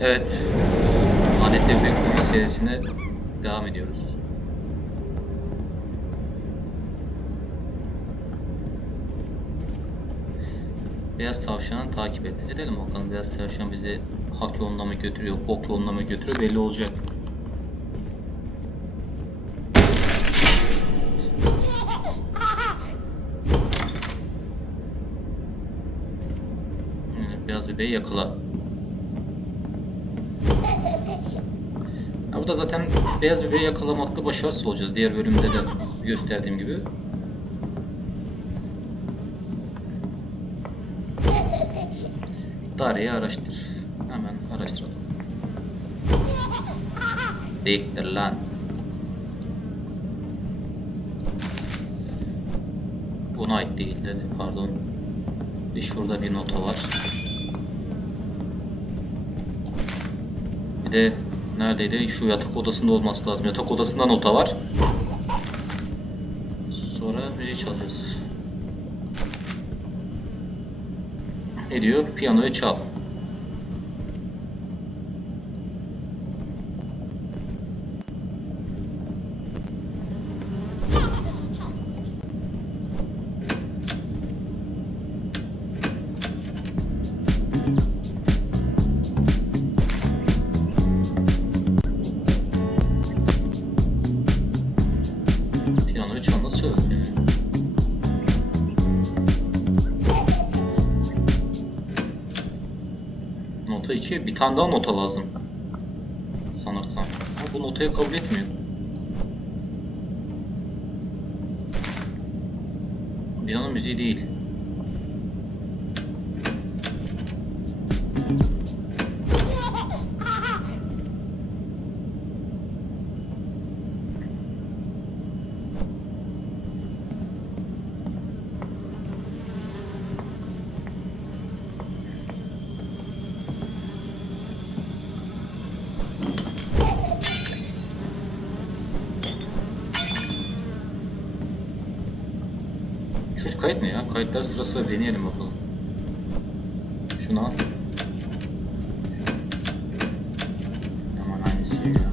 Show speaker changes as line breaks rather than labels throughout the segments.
Evet. Adet Bebek Oyun serisine devam ediyoruz. Beyaz tavşanı takip et. Edelim bakalım beyaz tavşan bizi hak yoluna mı götürüyor, bok yoluna mı götürüyor belli olacak. Beyaz bebeği yakala. Ya bu da zaten beyaz bebeği yakalamakta başarısız olacağız. Diğer bölümde de gösterdiğim gibi. Dareyi araştır. Hemen araştıralım. Değildir lan. Buna ait değildi. Pardon. Bir şurada bir nota var. Bir de neredeydi? Şu yatak odasında olması lazım. Yatak odasında nota var. Sonra müziği çalacağız. Ne diyor? Piyanoyu çal. 2. Bir tane daha nota lazım. Sanırsam. Ama bu notayı kabul etmiyor. Piyano müziği değil. Ya? Kayıtlar sırasıyla deneyelim bakalım. Şunu al. Aman aynısı ya.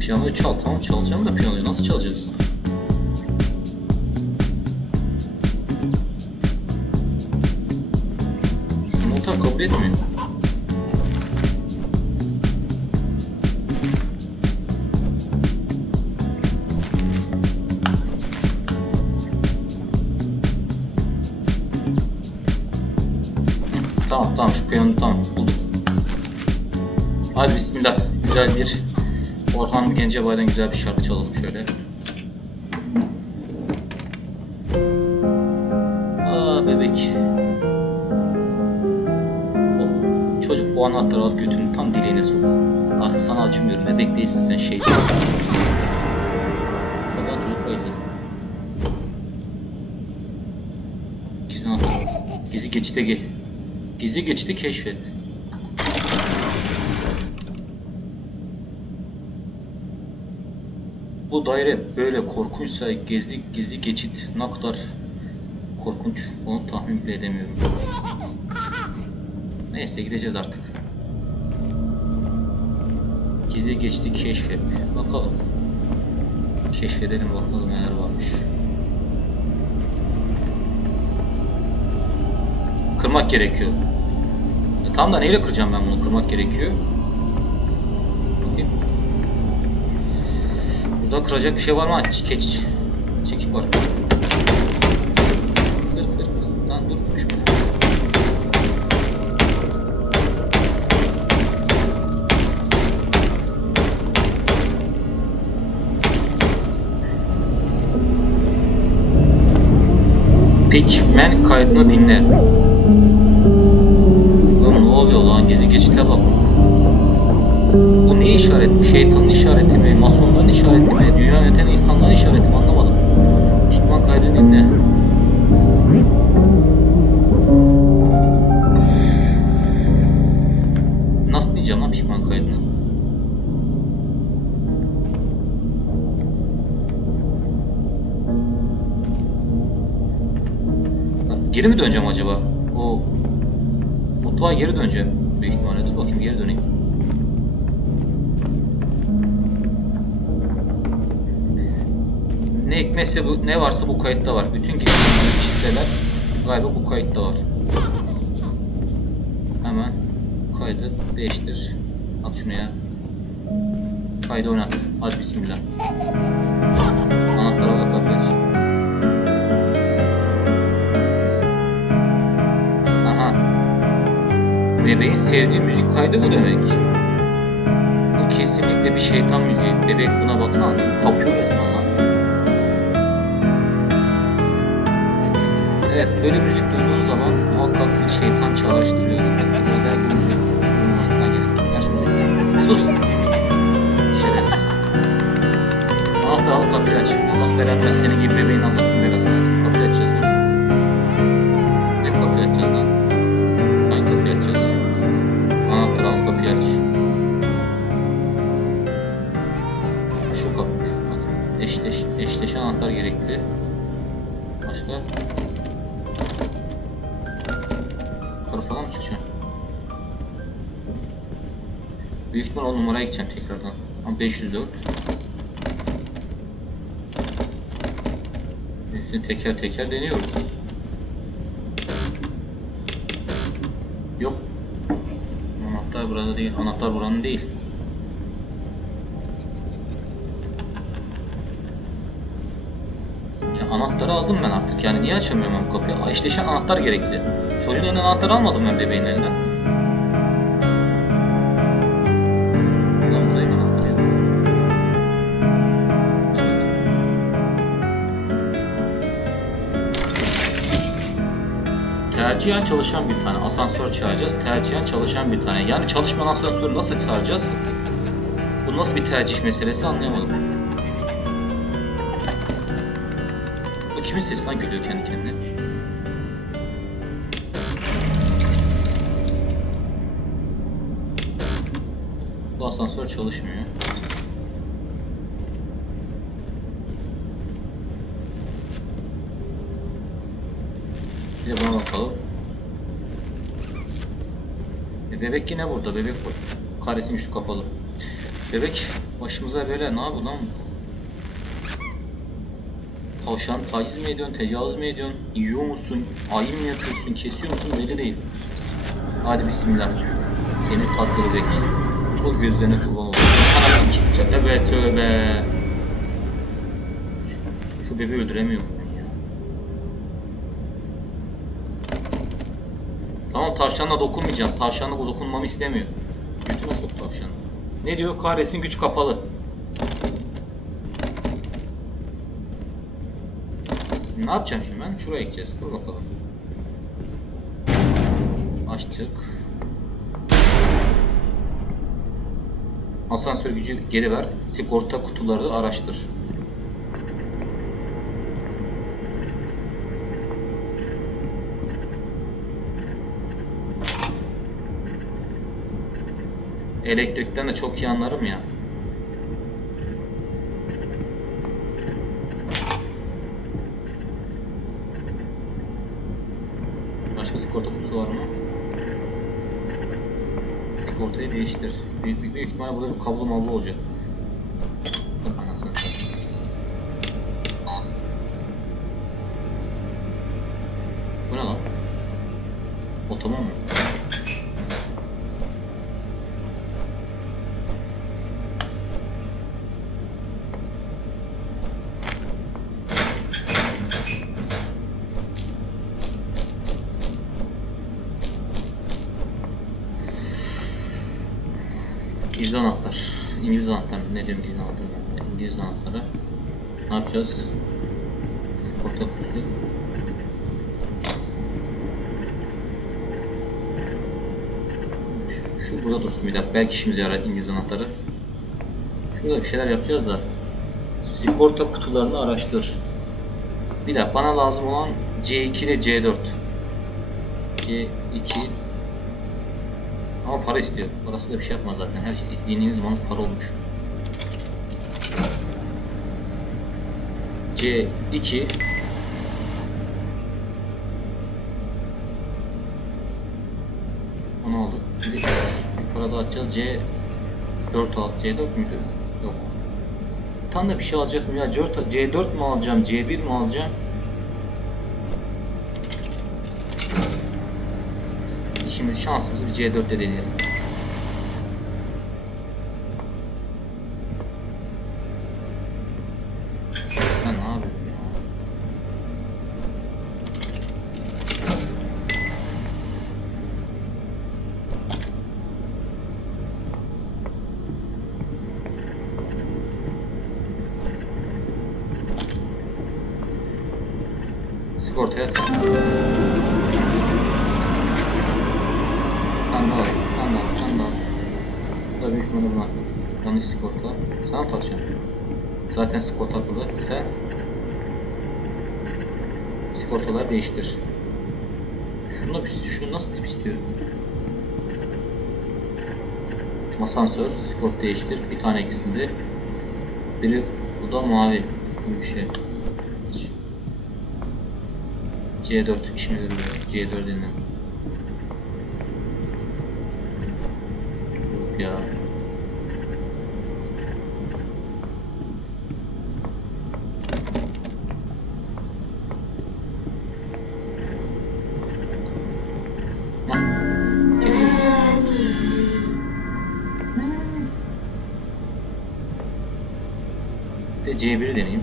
Piyanoyu çal tamam çalacağım da piyanoyu nasıl çalacağız? Şu nota kabul etmiyor. Güzel bir Orhan Gencebay'dan güzel bir şarkı çalalım şöyle. Aa bebek. O, çocuk bu anahtarı al götünü tam dileğine sok. Artık sana acımıyorum. Bebek değilsin sen şeytan. Oradan çocuk bayıldı. Gizli. Gizli geçide ge Gizli geçidi keşfet. Bu daire böyle korkunçsa gizli gizli geçit ne kadar korkunç onu tahmin bile edemiyorum. Neyse gideceğiz artık. Gizli geçidi keşfet. Bakalım. Keşfedelim bakalım neler varmış. Kırmak gerekiyor. E, tam da neyle kıracağım ben bunu? Kırmak gerekiyor. Burada kıracak bir şey var mı? Ha, Keç. Çekik var. Kır kır. Lan dur düşme. Pikmen kaydını dinle. Lan ne oluyor lan gizli geçite bak. Bu ne işaret? Bu şeytanın işareti mi? Masonların işareti mi? Dünya yöneten insanların işareti mi? Anlamadım. Düşman kaydını dinle. Nasıl diyeceğim lan pişman kaydını? Geri mi döneceğim acaba? O mutfağa geri döneceğim büyük ihtimalle. Dur bakayım geri döneyim. Ne hikmetse bu, ne varsa bu kayıtta var. Bütün girişimler, şifreler galiba bu kayıtta var. Hemen kaydı değiştir. At şunu ya. Kaydı oynat. Hadi bismillah. Anahtara bak aç. Aha. Bebeğin sevdiği müzik kaydı bu demek. Bu kesinlikle bir şeytan müziği. Bebek buna baksana. Kapıyor resmen lan. Evet, böyle müzik duyduğun zaman muhakkak bir şeytan çağrıştırıyor. Özellikle müzik duyulmasından gerekir. Şunu. Sus! Şerefsiz. Anahtar al kapıyı aç. Allah belanı. Senin gibi bebeğin Allah'ın belasını versin. Kapıyı açacağız dur. Ne kapıyı açacağız lan? Hangi kapıyı açacağız? Anahtar al kapıyı aç. Şu kapıyı. Eşleş, eşleşen anahtar gerekli. Başka? Falan mı çıkacağım? Büyük ihtimal o numaraya gideceğim tekrardan. Ama 504. Hepsini teker teker deniyoruz. Yok. Anahtar burada değil. Anahtar buranın değil. Ya anahtarı aldım ben artık. Yani niye açamıyorum ben bu kapıyı? İşleşen anahtar gerekli. Çocuğun elinden anahtarı almadım ben bebeğin elinden. Ulan buradaymış anahtar ya. Tercihen çalışan bir tane asansör çağıracağız. Tercihen çalışan bir tane. Yani çalışmayan asansörü nasıl çağıracağız? Bu nasıl bir tercih meselesi anlayamadım. Bu kimin sesi lan gülüyor kendi kendine? Asansör çalışmıyor. Bir de buna bakalım. E bebek yine burada. Bebek bu. Karesin üstü kapalı. Bebek başımıza böyle ne yapıyor lan? Tavşan taciz mi ediyorsun, tecavüz mü ediyorsun, yiyor musun, ayin mi yapıyorsun, kesiyor musun belli değil. Hadi bismillah. Seni tatlı bebek. O olayım. Anam iki tövbe. Şu bebeği öldüremiyorum ben ya. Tamam tavşanla dokunmayacağım. Tavşanla bu dokunmamı istemiyor. Götüne sok tavşanı. Ne diyor? Kahretsin güç kapalı. Ne yapacağım şimdi ben? Şuraya gideceğiz. Dur bakalım. Açtık. Asansör gücü geri ver. Sigorta kutuları araştır. Elektrikten de çok iyi anlarım ya. Başka sigorta kutusu var mı? Sigortayı değiştir. Büyük, büyük, ihtimalle burada bir kablo mablo olacak. Yapacağız? Sigorta kutusu. Şu burada dursun bir dakika. Belki işimize yarar İngiliz anahtarı. Şurada bir şeyler yapacağız da. Sigorta kutularını araştır. Bir dakika bana lazım olan C2 ile C4. C2 ama para istiyor. Parası da bir şey yapmaz zaten. Her şey dininiz zaman para olmuş. G2 O ne oldu? Bir yukarı da atacağız. C4 at. C4 müydü? Yok. Tam da bir şey alacak mı ya? C4, C4 mu alacağım? C1 mi alacağım? Şimdi şansımızı bir C4'te deneyelim. Zaten sigorta akıllı. Sen sigortaları değiştir. Şunu şunu nasıl tip istiyor? Asansör, sigorta değiştir. Bir tane eksildi. Biri bu da mavi gibi bir şey. C4 işimi görüyor. C4 dinle. Yok ya. C1 deneyim.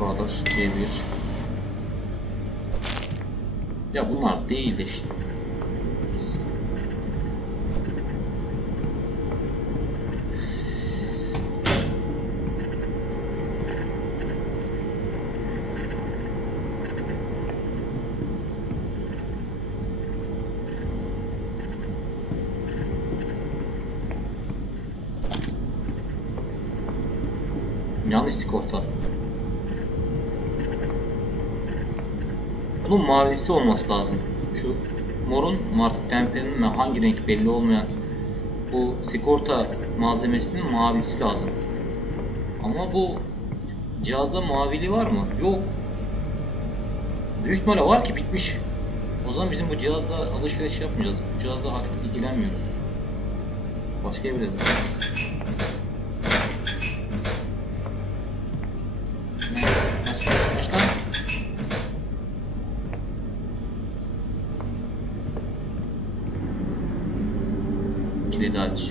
Buradır C1. Ya bunlar değil de şimdi. Yanlış sigorta. Bunun mavisi olması lazım. Şu morun, mart pembenin mi hangi renk belli olmayan bu sigorta malzemesinin mavisi lazım. Ama bu cihazda mavili var mı? Yok. Büyük ihtimalle var ki bitmiş. O zaman bizim bu cihazla alışveriş yapmayacağız. Bu cihazla artık ilgilenmiyoruz. Başka evre Ne? Nasıl çalışmış lan? Kilidi aç.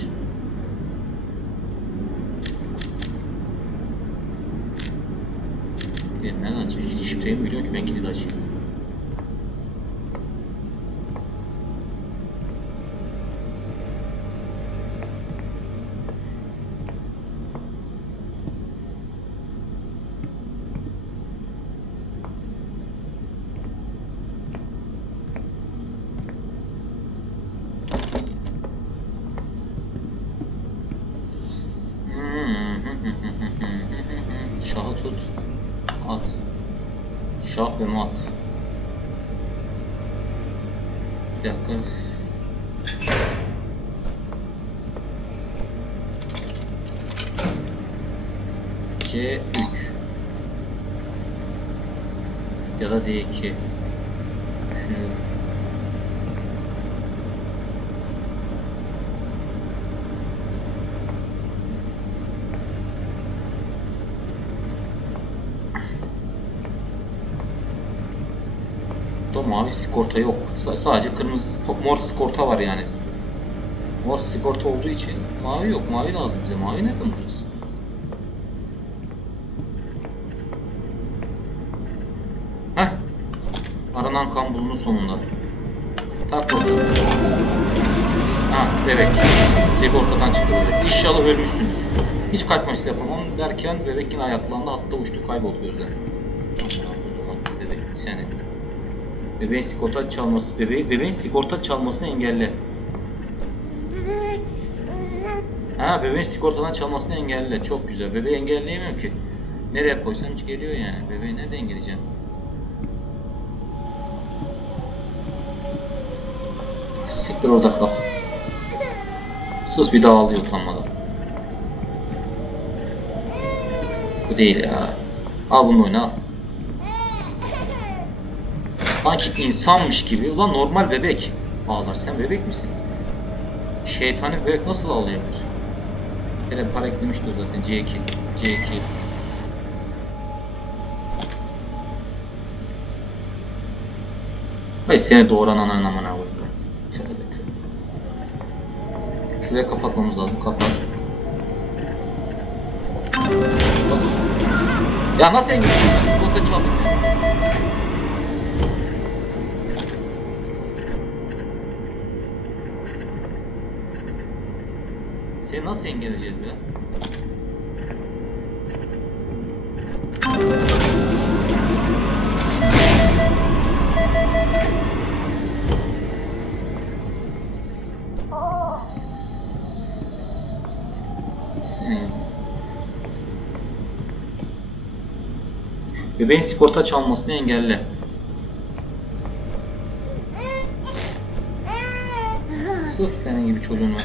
Kilidi nereden açayım? Şifreyi mi biliyorum ki ben kilidi açayım? Mavi sigorta yok. Sa- sadece kırmızı mor sigorta var yani. Mor sigorta olduğu için mavi yok. Mavi lazım bize. Mavi nereden bulacağız? Heh. Aranan kan bulundu sonunda. Tak. Ha bebek. Sigortadan çıktı bebek. İnşallah ölmüşsündür. Hiç kaçması yapamam derken bebek yine ayaklandı hatta uçtu kayboldu gözden. Bebek seni. Bebeğin sigorta çalması, bebeği, bebeğin sigorta çalmasını engelle. Ha bebeğin sigortadan çalmasını engelle. Çok güzel. Bebeği engelleyemiyorum ki. Nereye koysam hiç geliyor yani. Bebeği nerede engelleyeceğim? Siktir orada. Sus bir daha ağlıyor utanmadan. Bu değil ya. Al bunu oyna al. Sanki insanmış gibi. Ulan normal bebek ağlar. Sen bebek misin? Şeytani bebek nasıl ağlayabilir? Kere para eklemişti zaten. C2. C2. Ay seni doğuran anan aman abi. Tövbe tövbe. Şuraya kapatmamız lazım. Kapat. Ya nasıl engelleyeceğim ben? Sigorta çaldım ya. Seni nasıl engelleyeceğiz be? Bebeğin sigorta çalmasını engelle. Sus senin gibi çocuğun var.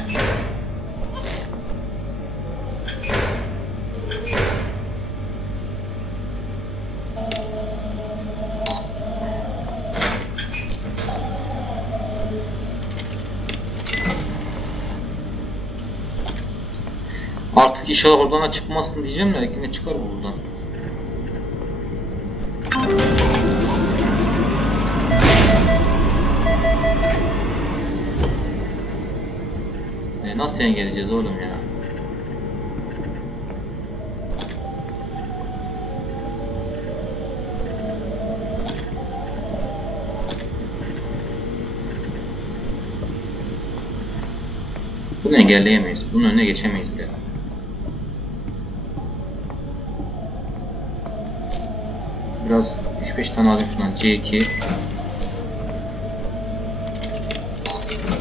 Artık inşallah oradan da çıkmasın diyeceğim de yine çıkar bu buradan. E, nasıl engelleyeceğiz oğlum ya? Bunu engelleyemeyiz. Bunun önüne geçemeyiz bile. Biraz 3-5 tane alayım şundan. C2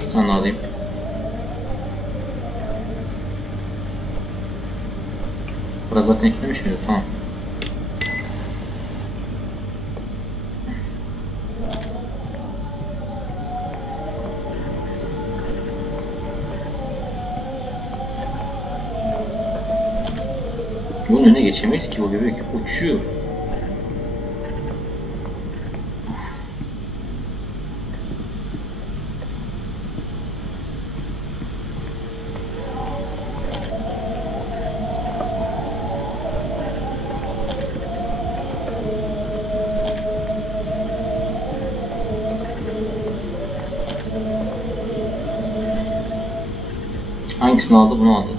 Bir tane alayım. Burası zaten eklemiş miydi? Tamam. Bunun önüne geçemeyiz ki bu bebek uçuyor. Hangisini aldı? Bunu aldı.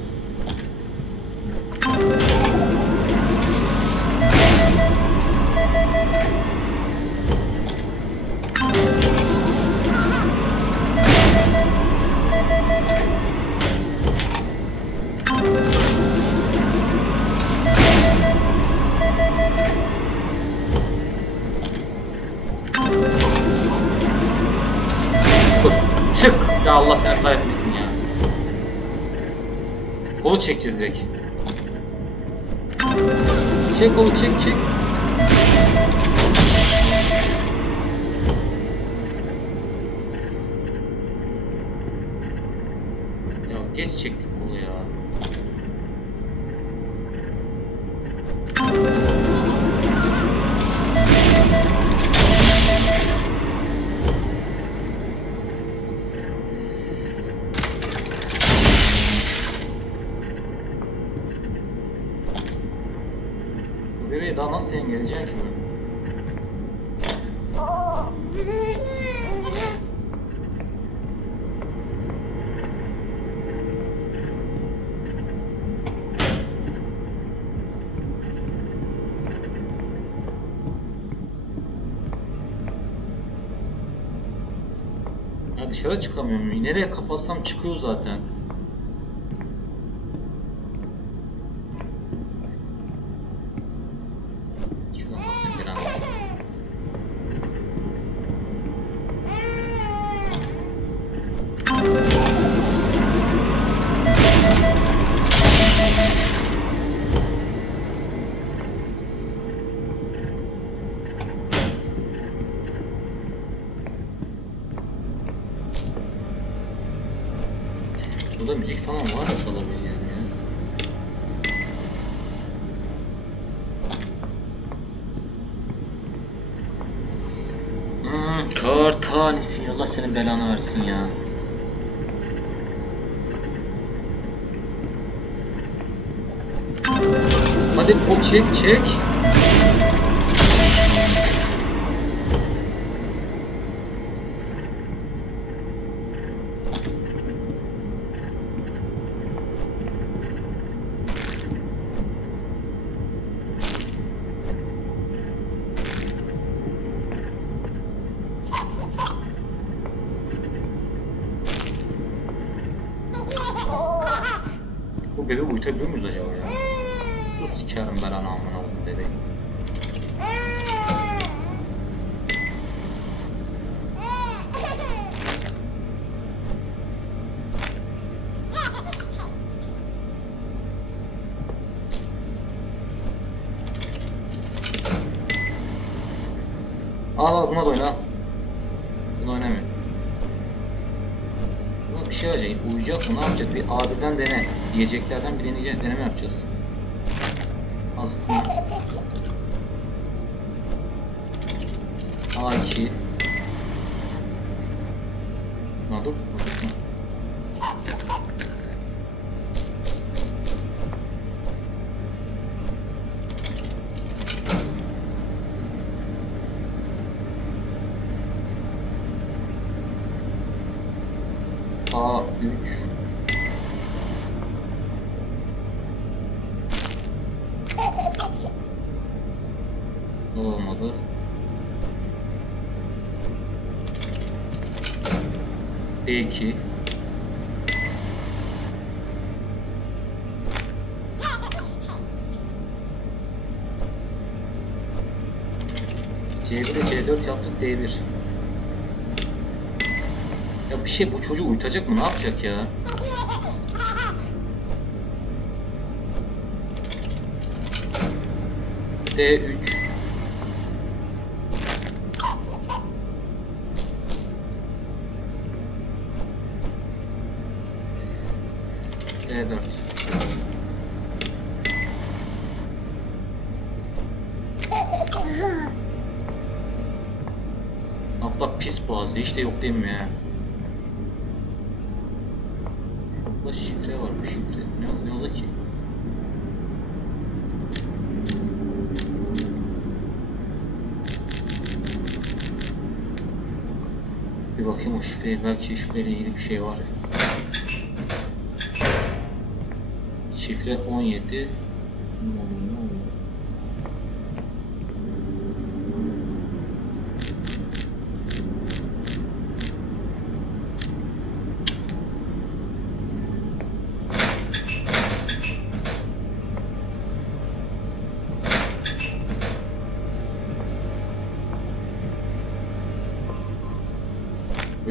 Çık. Ya Allah seni kahretmesin ya. Kolu çekeceğiz direkt. Çek kolu çek çek. Dışarı çıkamıyorum. Nereye kapatsam çıkıyor zaten. Hmm. talihsiz Allah senin belanı versin ya. Hadi o çek çek. Al al buna da oyna. Bunu oynamıyor. Buna bir şey acayip. Uyuyacak mı? Ne yapacak? Bir A1'den dene. Yiyeceklerden bir deneyece, deneme yapacağız. Mı? A2 Ha dur. Olmadı. B2 C1'e C4 yaptık D1 Ya bir şey bu çocuğu uyutacak mı? Ne yapacak ya? D3 hiç de yok mi ya? Burada şifre var bu şifre. Ne, ne ola ki? Bir bakayım o şifreye belki şifreyle ilgili bir şey var. Şifre 17 Ne oluyor, ne oluyor?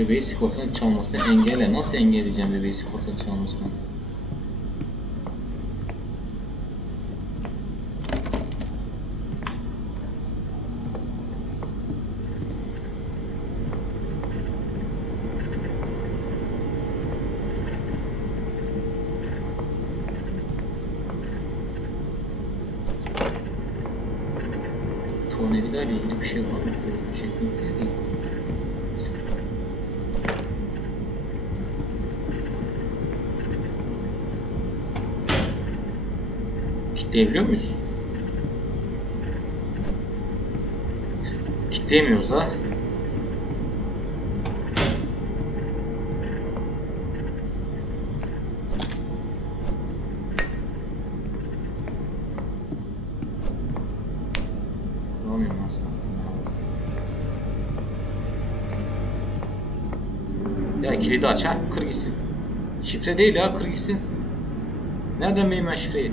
Bebeği sigortanın çalmasını engelle. Nasıl engelleyeceğim bebeği sigortanın çalmasını? Tornavida ile ilgili bir şey var mı? Böyle bir şey değil. Kitleyebiliyor muyuz? Kitleyemiyoruz da. Ya kilidi aç ha, kır gitsin. Şifre değil ya, kır gitsin. Nereden bileyim ben şifreyi?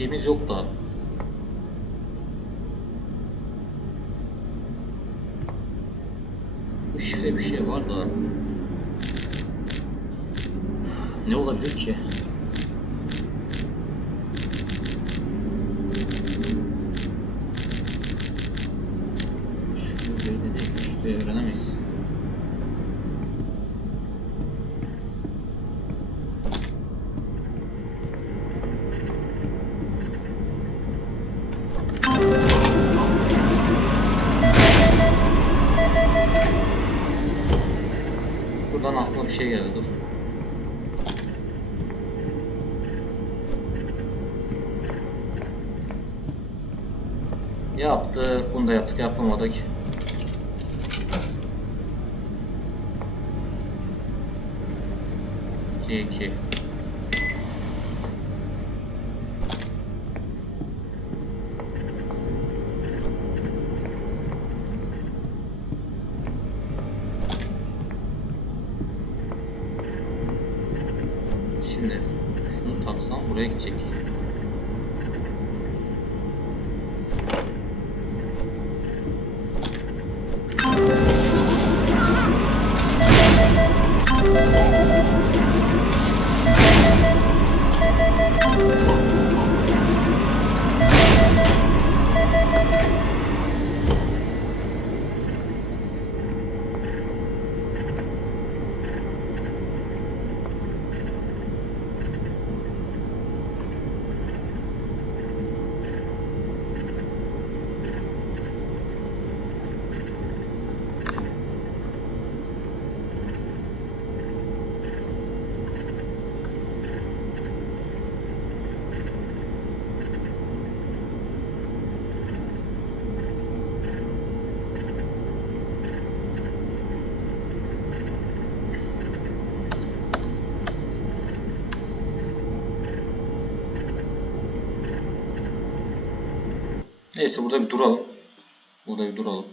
Şeyimiz yok daha. Bu şifre bir şey var da. Ne olabilir ki? Şifreyi de değil, şifreyi öğrenemeyiz. Buradan aklıma bir şey geldi dur. Yaptık, bunu da yaptık, yapamadık. C2 Şimdi şunu taksam buraya gidecek. Neyse burada bir duralım. Burada bir duralım.